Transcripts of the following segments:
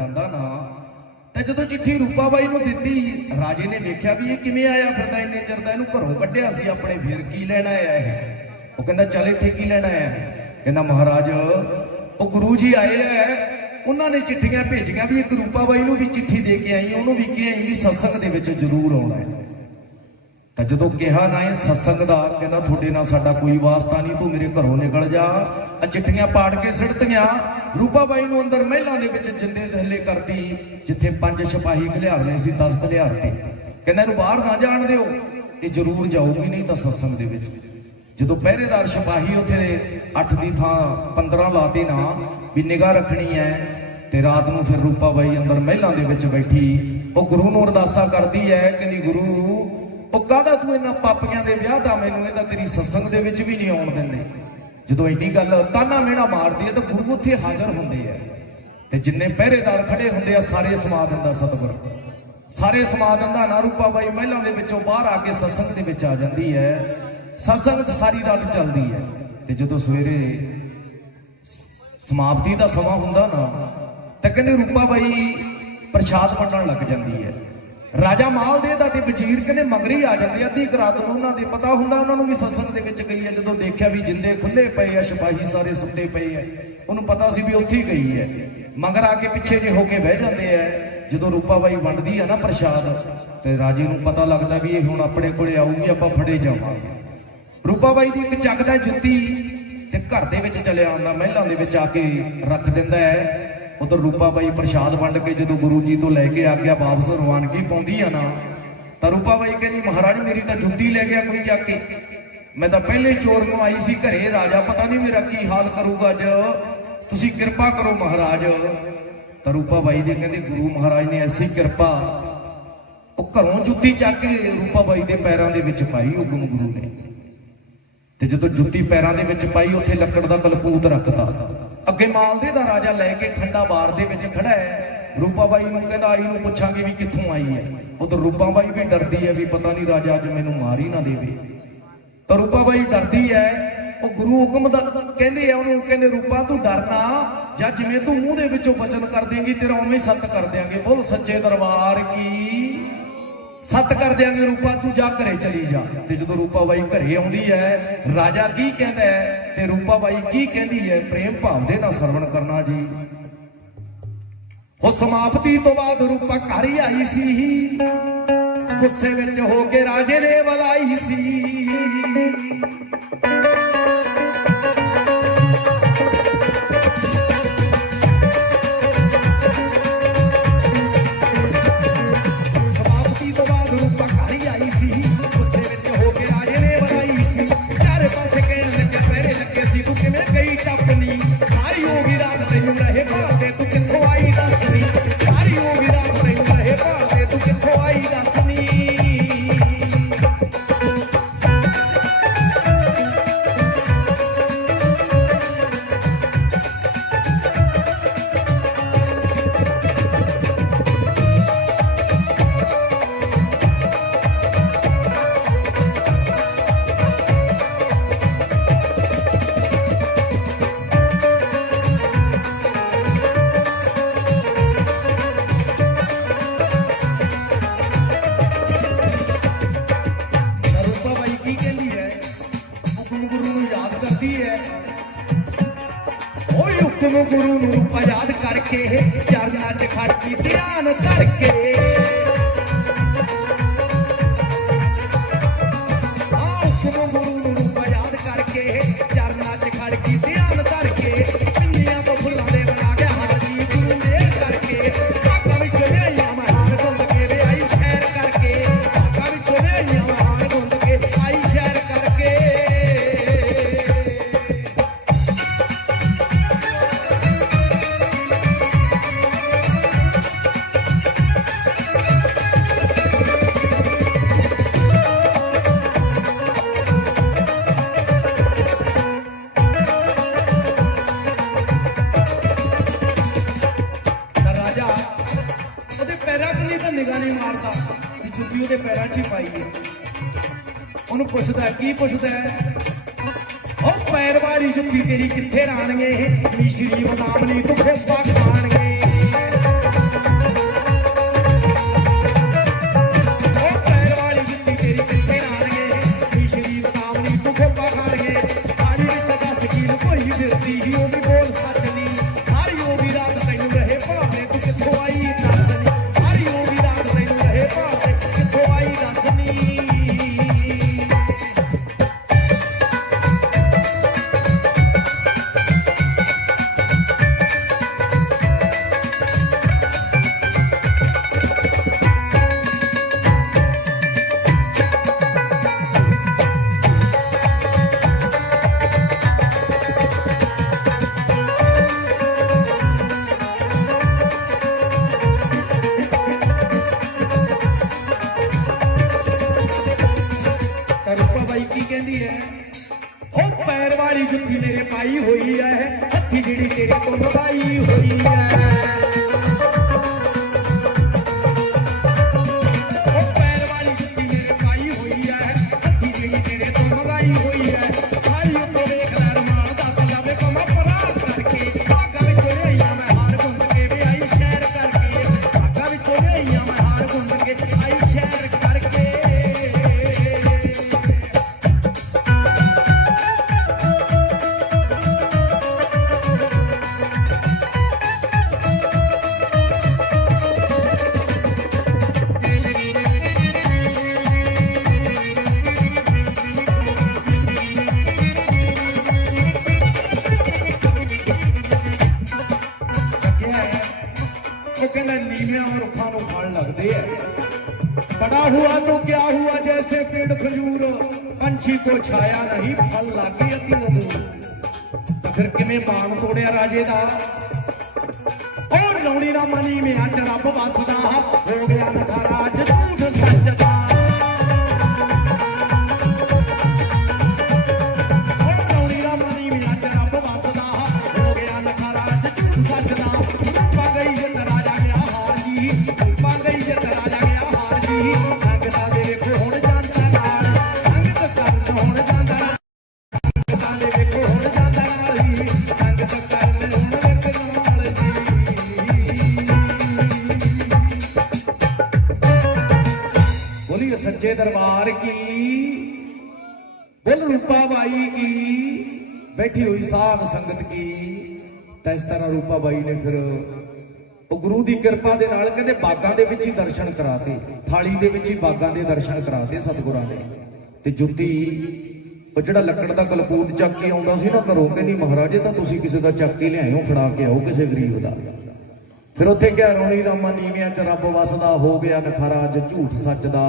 ਜਾਂਦਾ ਨਾ, ਤੇ ਜਦੋਂ ਚਿੱਠੀ ਰੂਪਾ ਬਾਈ ਨੂੰ ਦਿੱਤੀ, ਰਾਜੇ ਨੇ ਵੇਖਿਆ ਵੀ ਇਹ ਕਿਵੇਂ ਆਇਆ ਫਿਰਦਾ, ਇੰਨੇ ਚਿਰ ਦਾ ਇਹਨੂੰ ਘਰੋਂ ਕੱਢਿਆ ਸੀ ਆਪਣੇ, ਫਿਰ ਕੀ ਲੈਣ ਆਇਆ ਇਹ? ਉਹ ਕਹਿੰਦਾ, ਚੱਲ ਇੱਥੇ ਕੀ ਲੈਣ ਆਇਆ? ਕਹਿੰਦਾ, ਮਹਾਰਾਜ, ਉਹ ਗੁਰੂ ਜੀ ਆਏ ਐ ਉਹਨਾਂ ਨੇ ਚਿੱਠੀਆਂ ਭੇਜੀਆਂ ਵੀ ਇੱਕ ਰੂਪਾ ਬਾਈ ਨੂੰ ਵੀ ਚਿੱਠੀ ਦੇ ਕੇ ਆਈ, ਉਹਨੂੰ ਵੀ ਕਿਹਾ ਵੀ ਸਤਸੰਗ ਦੇ ਵਿੱਚ ਜ਼ਰੂਰ ਆਉਣਾ ਹੈ। ਤਾਂ ਜਦੋਂ ਕਿਹਾ ਨਾ ਇਹ ਸਤਸੰਗ ਦਾ, ਕਹਿੰਦਾ, ਤੁਹਾਡੇ ਨਾਲ ਸਾਡਾ ਕੋਈ ਵਾਸਤਾ ਨਹੀਂ, ਤੂੰ ਮੇਰੇ ਘਰੋਂ ਨਿਕਲ ਜਾ। ਆ ਚਿੱਠੀਆਂ ਪਾੜ ਕੇ ਸਿੱਟਤੀਆਂ ਰੂਪਾ ਬਾਈ ਨੂੰ ਅੰਦਰ ਮਹਿਲਾਂ ਦੇ ਵਿੱਚ ਜਿੰਦੇ ਥੱਲੇ ਕਰਤੀ ਜਿੱਥੇ ਪੰਜ ਸਿਪਾਹੀ ਖਲਿਆਰਨੇ ਸੀ 10 ਖਲਿਆਰਤੇ ਕਹਿੰਦਾ ਇਹਨੂੰ ਬਾਹਰ ਨਾ ਜਾਣ ਦਿਓ। ਇਹ ਜ਼ਰੂਰ ਜਾਊਗੀ, ਨਹੀਂ ਤਾਂ ਸਤਸੰਗ ਦੇ ਵਿੱਚ। ਜਦੋਂ ਪਹਿਰੇਦਾਰ ਸਿਪਾਹੀ ਉੱਥੇ 8 ਦੀ ਥਾਂ 15 ਲਾਤੇ ਨਾ, ਵੀ ਨਿਗਾਹ ਰੱਖਣੀ ਹੈ ਤੇ ਰਾਤ ਨੂੰ ਫਿਰ ਰੂਪਾ ਬਾਈ ਅੰਦਰ ਮਹਿਲਾਂ ਦੇ ਵਿੱਚ ਬੈਠੀ, ਉਹ ਗੁਰੂ ਨੂੰ ਅਰਦਾਸਾ ਕਰਦੀ ਹੈ ਕਹਿੰਦੀ, ਗੁਰੂ, ਉਹ ਕਾਹਦਾ ਤੂੰ ਇਹਨਾਂ ਪਾਪੀਆਂ ਦੇ ਵਿਆਹ ਦਾ? ਮੈਨੂੰ ਇਹਦਾ ਤੇਰੀ ਸਤਸੰਗ ਦੇ ਵਿੱਚ ਵੀ ਨਹੀਂ ਆਉਣ ਦਿੰਦੇ। ਜਦੋਂ ਇੰਨੀ ਗੱਲ ਤਾਨਾ ਮੇਣਾ ਮਾਰਦੀ ਹੈ ਤਾਂ ਗੁਰੂ ਉੱਥੇ ਹਾਜ਼ਰ ਹੁੰਦੇ ਆ। ਤੇ ਜਿੰਨੇ ਪਹਿਰੇਦਾਰ ਖੜੇ ਹੁੰਦੇ ਆ, ਸਾਰੇ ਸਮਾ ਦਿੰਦਾ ਸਤਿਗੁਰ। ਸਾਰੇ ਸਮਾ ਦਿੰਦਾ ਨਾ ਰੂਪਾ ਬਾਈ ਮਹਿਲਾਂ ਦੇ ਵਿੱਚੋਂ ਬਾਹਰ ਆ ਕੇ ਸਤਸੰਗ ਦੇ ਵਿੱਚ ਆ ਜਾਂਦੀ ਹੈ। ਸਤਸੰਗ ਸਾਰੀ ਰਾਤ ਚੱਲਦੀ ਹੈ। ਤੇ ਜਦੋਂ ਸਵੇਰੇ ਸਮਾਪਤੀ ਦਾ ਸਮਾਂ ਹੁੰਦਾ ਨਾ, ਤਾਂ ਕਹਿੰਦੇ ਰੂਪਾ ਬਾਈ ਪ੍ਰਸ਼ਾਦ ਵੰਡਣ ਲੱਗ ਜਾਂਦੀ ਹੈ। ਰਾਜਾ ਮਾਲਦੇ ਦਾ ਤੇ ਵਜ਼ੀਰ ਕਹਿੰਦੇ ਮਗਰੀ ਆ ਜਾਂਦੇ ਅੱਧੀ ਰਾਤ ਨੂੰ ਉਹਨਾਂ ਦੇ ਪਤਾ ਹੁੰਦਾ, ਉਹਨਾਂ ਨੂੰ ਵੀ ਸਤਸੰਗ ਦੇ ਵਿੱਚ ਗਈ ਹੈ, ਜਦੋਂ ਦੇਖਿਆ ਵੀ ਜਿੰਦੇ ਖੁੱਲੇ ਪਏ ਆ, ਸਿਪਾਹੀ ਸਾਰੇ ਸੁੱਤੇ ਪਏ ਆ, ਉਹਨੂੰ ਪਤਾ ਸੀ ਵੀ ਉੱਥੇ ਹੀ ਗਈ ਹੈ। ਮਗਰ ਆ ਕੇ ਪਿੱਛੇ ਜੇ ਹੋ ਕੇ ਬਹਿ ਜਾਂਦੇ ਆ, ਜਦੋਂ ਰੂਪਾ ਬਾਈ ਵੰਡਦੀ ਆ ਨਾ ਪ੍ਰਸ਼ਾਦ, ਤੇ ਰਾਜੇ ਨੂੰ ਪਤਾ ਲੱਗਦਾ ਵੀ ਇਹ ਹੁਣ ਆਪਣੇ ਕੋਲੇ ਆਊਗੀ, ਆਪਾਂ ਫੜੇ ਜਾਵਾਂਗੇ। ਰੂਪਾ ਬਾਈ ਦੀ ਇੱਕ ਚੱਕਦਾ ਜੁੱਤੀ ਤੇ ਘਰ ਦੇ ਵਿੱਚ ਚਲਿਆ ਆਉਂਦਾ, ਮਹਿਲਾਂ ਦੇ ਵਿੱਚ ਆ ਕੇ ਰੱਖ ਦਿੰਦਾ ਹੈ। ਉਧਰ ਰੂਪਾ ਬਾਈ ਪ੍ਰਸ਼ਾਦ ਵੰਡ ਕੇ ਜਦੋਂ ਗੁਰੂ ਜੀ ਤੋਂ ਲੈ ਕੇ ਆ ਗਿਆ ਵਾਪਸ, ਰਵਾਨਗੀ ਪਾਉਂਦੀ ਆ ਨਾ, ਤਾਂ ਰੂਪਾ ਬਾਈ ਕਹਿੰਦੀ, ਮਹਾਰਾਜ, ਮੇਰੀ ਤਾਂ ਜੁੱਤੀ ਲੈ ਗਿਆ ਕੋਈ ਚੱਕ ਕੇ। ਮੈਂ ਤਾਂ ਪਹਿਲੇ ਚੋਰ ਨੂੰ ਆਈ ਸੀ ਘਰੇ, ਰਾਜਾ ਪਤਾ ਨਹੀਂ ਮੇਰਾ ਕੀ ਹਾਲ ਕਰੂਗਾ ਅੱਜ। ਤੁਸੀਂ ਕਿਰਪਾ ਕਰੋ ਮਹਾਰਾਜ। ਤਾਂ ਰੂਪਾ ਬਾਈ ਦੇ ਕਹਿੰਦੇ, ਗੁਰੂ ਮਹਾਰਾਜ ਨੇ ਐਸੀ ਕਿਰਪਾ, ਉਹ ਘਰੋਂ ਜੁੱਤੀ ਚੱਕ ਕੇ ਰੂਪਾ ਬਾਈ ਦੇ ਪੈਰਾਂ ਦੇ ਵਿੱਚ ਪਾਈ, ਹੁਕਮ ਗੁਰੂ ਨੇ। ਤੇ ਜਦੋਂ ਜੁੱਤੀ ਪੈਰਾਂ ਦੇ ਵਿੱਚ ਪਾਈ, ਉੱਥੇ ਲੱਕੜ ਦਾ ਕਲਪੂਤ ਰੱਖਤਾ। ਅੱਗੇ ਮਾਲਦੇ ਦਾ ਰਾਜਾ ਲੈ ਕੇ ਖੰਡਾ ਬਾਰ ਦੇ ਵਿੱਚ ਖੜਾ ਹੈ। ਰੂਪਾ ਬਾਈ ਨੂੰ ਕਹਿੰਦਾ, ਆਈ ਨੂੰ ਪੁੱਛਾਂਗੇ ਵੀ ਕਿੱਥੋਂ ਆਈ ਹੈ। ਉਧਰ ਰੂਪਾ ਬਾਈ ਵੀ ਡਰਦੀ ਹੈ ਵੀ ਪਤਾ ਨਹੀਂ ਰਾਜਾ ਅੱਜ ਮੈਨੂੰ ਮਾਰ ਹੀ ਨਾ ਦੇਵੇ। ਤਾਂ ਰੂਪਾ ਬਾਈ ਡਰਦੀ ਹੈ। ਉਹ ਗੁਰੂ ਹੁਕਮ ਦਾ ਕਹਿੰਦੇ ਆ, ਉਹਨੂੰ ਕਹਿੰਦੇ, ਰੂਪਾ ਤੂੰ ਡਰਨਾ ਜਾਂ ਜਿਵੇਂ ਤੂੰ ਮੂੰਹ ਦੇ ਵਿੱਚੋਂ ਬਚਨ ਕਰ ਦੇਂਗੀ, ਤੇਰਾ ਉਵੇਂ ਸੱਤ ਕਰ ਦਿਆਂਗੇ। ਬੋਲ, ਸੱਚੇ ਦਰਬਾਰ ਕੀ ਸੱਤ ਕਰ ਦਿਆਂਗੇ ਰੂਪਾ ਤੂੰ ਜਾ ਘਰੇ ਚਲੀ ਜਾ। ਤੇ ਜਦੋਂ ਰੂਪਾ ਬਾਈ ਘਰੇ ਆਉਂਦੀ ਹੈ ਰਾਜਾ ਕੀ ਕਹਿੰਦਾ ਹੈ ਤੇ ਰੂਪਾ ਬਾਈ ਕੀ ਕਹਿੰਦੀ ਹੈ ਪ੍ਰੇਮ ਭਾਵ ਦੇ ਨਾਲ ਸਰਵਣ ਕਰਨਾ ਜੀ। ਉਹ ਸਮਾਪਤੀ ਤੋਂ ਬਾਅਦ ਰੂਪਾ ਘਰ ਹੀ ਆਈ ਸੀ। ਗੁੱਸੇ ਵਿੱਚ ਹੋ ਕੇ ਰਾਜੇ ਦੇ ਵੱਲ ਯਾਦ ਕਰਦੀ ਹੈ ਓਏ ਹੁਕਮ ਗੁਰੂ ਨੂੰ ਆਜ਼ਾਦ ਕਰਕੇ, ਚਰਨਾਂ 'ਚ ਖੜ ਕੇ ਧਿਆਨ ਕਰਕੇ। ਜੁੱਤੀ ਉਹਦੇ ਪੈਰਾਂ 'ਚ ਪਾਈ ਹੈ ਉਹਨੂੰ ਪੁੱਛਦਾ, ਕੀ ਪੁੱਛਦਾ ਉਹ ਪੈਰ ਵਾਲੀ ਜੁੱਤੀ ਤੇਰੀ ਕਿੱਥੇ ਰਾਣਗੇ? ਇਹ ਮਿਸ਼ਰੀ ਬਦਾਮਲੀ ਤੂੰ ਖੇਸਵਾ ਖਾਣਗੇ। ਕੋਈ ਫਿਰਦੀ ਹੀ ਉਹਦੀ ਹੱਥੀ ਜਿਹੜੀ ਤੇਰੇ ਤੋਂ ਮਗਾਈ ਹੋਈ ਐ ਕਹਿੰਦਾ, ਨੀਵਿਆਂ ਰੁੱਖਾਂ ਨੂੰ ਫਲ ਲੱਗਦੇ ਐ ਬੜਾ ਹੁਆ ਤੂੰ ਕਿਆ ਹੁਆ ਜੈਸੇ ਪੇੜ ਖਜੂਰ, ਪੰਛੀ ਕੋ ਛਾਇਆ ਨਹੀਂ, ਫਲ ਲਾਗੀ ਅਤੀ ਮਦੂ ਫਿਰ ਕਿਵੇਂ ਬਾਣ ਤੋੜਿਆ ਰਾਜੇ ਦਾ? ਔਰ ਲੌਣੀ ਦਾ ਮਨੀ ਮੇਂ ਅੱਜ ਰੱਬ ਵਸਦਾ ਹੋ ਗਿਆ ਸੱਚੇ ਦਰਬਾਰ ਕੀ? ਬੁੱਲ ਰੂਪਾ ਬਾਈ ਕੀ? ਬੈਠੀ ਹੋਈ ਸਾਧ ਸੰਗਤ ਕੀ? ਤਾਂ ਇਸ ਤਰ੍ਹਾਂ ਰੂਪਾ ਬਾਈ ਨੇ ਫਿਰ ਉਹ ਗੁਰੂ ਦੀ ਕਿਰਪਾ ਦੇ ਨਾਲ ਕਹਿੰਦੇ ਬਾਗਾਂ ਦੇ ਵਿੱਚ ਹੀ ਦਰਸ਼ਨ ਕਰਾਤੇ, ਥਾਲੀ ਦੇ ਵਿੱਚ ਹੀ ਬਾਗਾਂ ਦੇ ਦਰਸ਼ਨ ਕਰਾਤੇ ਸਤਿਗੁਰਾਂ ਨੇ ਤੇ ਜੁੱਤੀ, ਉਹ ਜਿਹੜਾ ਲੱਕੜ ਦਾ ਕਲਪੂਤ ਚੱਕ ਕੇ ਆਉਂਦਾ ਸੀ ਨਾ ਘਰੋਂ, ਕਹਿੰਦੀ, ਮਹਾਰਾਜੇ, ਤਾਂ ਤੁਸੀਂ ਕਿਸੇ ਦਾ ਚੱਕ ਕੇ ਲਿਆਇਓ, ਫੜਾ ਕੇ ਆਓ ਕਿਸੇ ਗਰੀਬ ਦਾ। ਫਿਰ ਉੱਥੇ ਕਿਹਾ ਰੋਣੀ ਰਾਮਾ ਨੀਵਿਆਂ ਚ ਰੱਬ ਵਸਦਾ, ਹੋ ਗਿਆ ਨਖਰਾ ਅੱਜ ਝੂਠ ਸੱਚ ਦਾ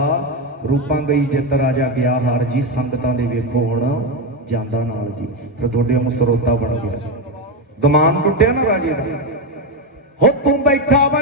ਰੂਪਾਂ ਗਈ ਜਿੱਤ ਰਾਜਾ ਗਿਆ ਹਾਰ ਜੀ, ਸੰਗਤਾਂ ਦੇ ਵੇਖੋ ਹੁਣ ਜਾਂਦਾ ਨਾਲ ਜੀ। ਫਿਰ ਤੁਹਾਡੇ ਨੂੰ ਸਰੋਤਾ ਬਣ ਗਿਆ। ਦਮਾਨ ਟੁੱਟਿਆ ਨਾ ਰਾਜੇ ਦਾ। ਹੋ ਤੂੰ ਬੈਠਾ ਬਣ